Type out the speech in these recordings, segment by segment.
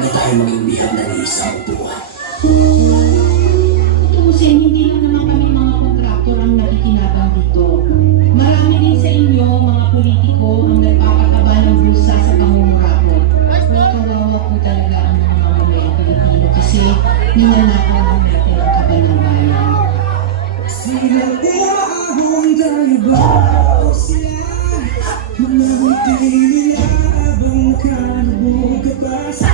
na tayo maging bihanda ni isang buwan. Tusin, hindi lang naman kami mga kontraktor ang nakikinabang dito. Marami din sa inyo, mga politiko, ang nagpapataba ng bulsa sa pangungurapot. Kawawa po talaga ang mga mamamayang Pilipino kasi ninanakaw lang natin ang kabal ng bayan. Sila umaahong tayo ba o sila? Mga buti nila abang kanubog ka pa sa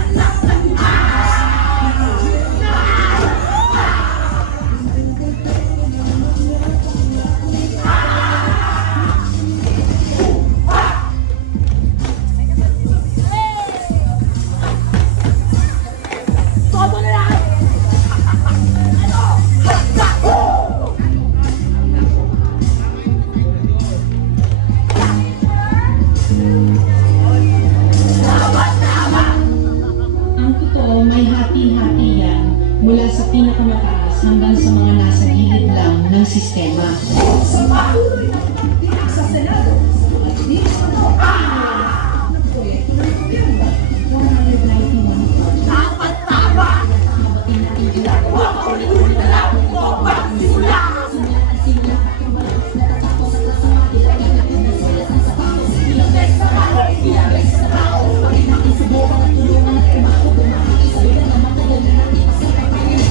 may hati-hati yan mula sa pinakamataas hanggang sa mga nasa gilid lang ng sistema. Sa patuloy na pagdinig sa Senado, at di ng proyekto ng gobyerno, 191 dapat tama! Mabating natin ginagawa, paulit-ulit na lang ito ang pagsimula! Simulan at simulan at tumalas, natatapos at nasamati, pagkakapit na silas ng sapatos, ilang beses na tao, ilang beses na tao, pagin natin subukan at tulungan at kumako, bumaki, sa lugar na matagal na natin sa pagkain.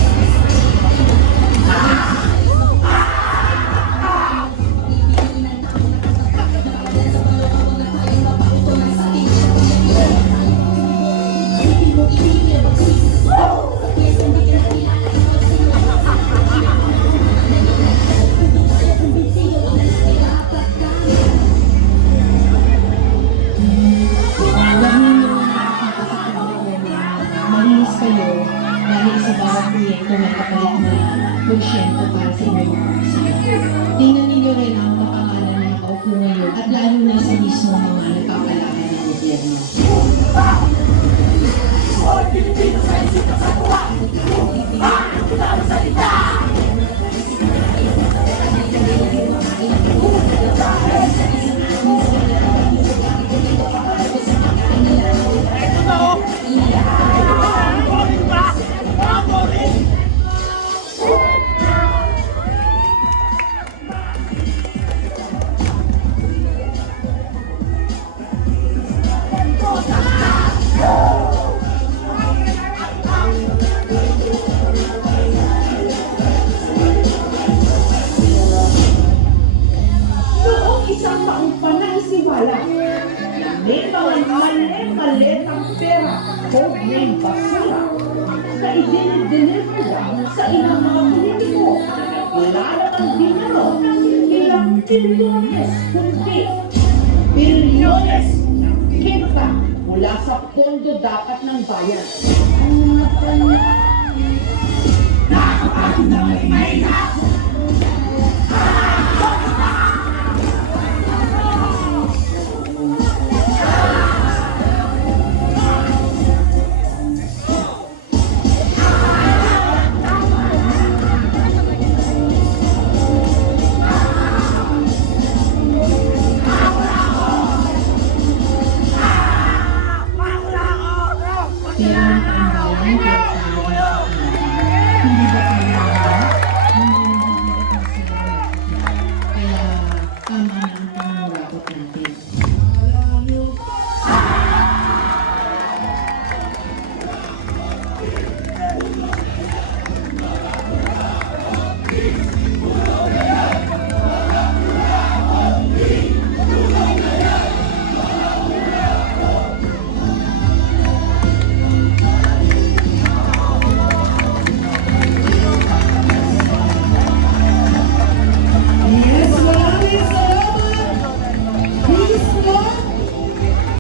Malinis kayo dahil sa bawat proyekto may kapalit na porsyento para sa inyong mga opisina. Tingnan ninyo rin ang kapangalan na nakaupo ngayon at lalo na sa mismo mga nagpapalakan ng gobyerno. Noong isang taong panangisiwala, may mga malit-malit ang pera o may basura na idinideliver lang sa ilang mga politiko. Wala naman dinero, ilang bilyones, kundi bilyones ng kita mula sa pondo dapat ng bayan. Nakapagod na may mahina!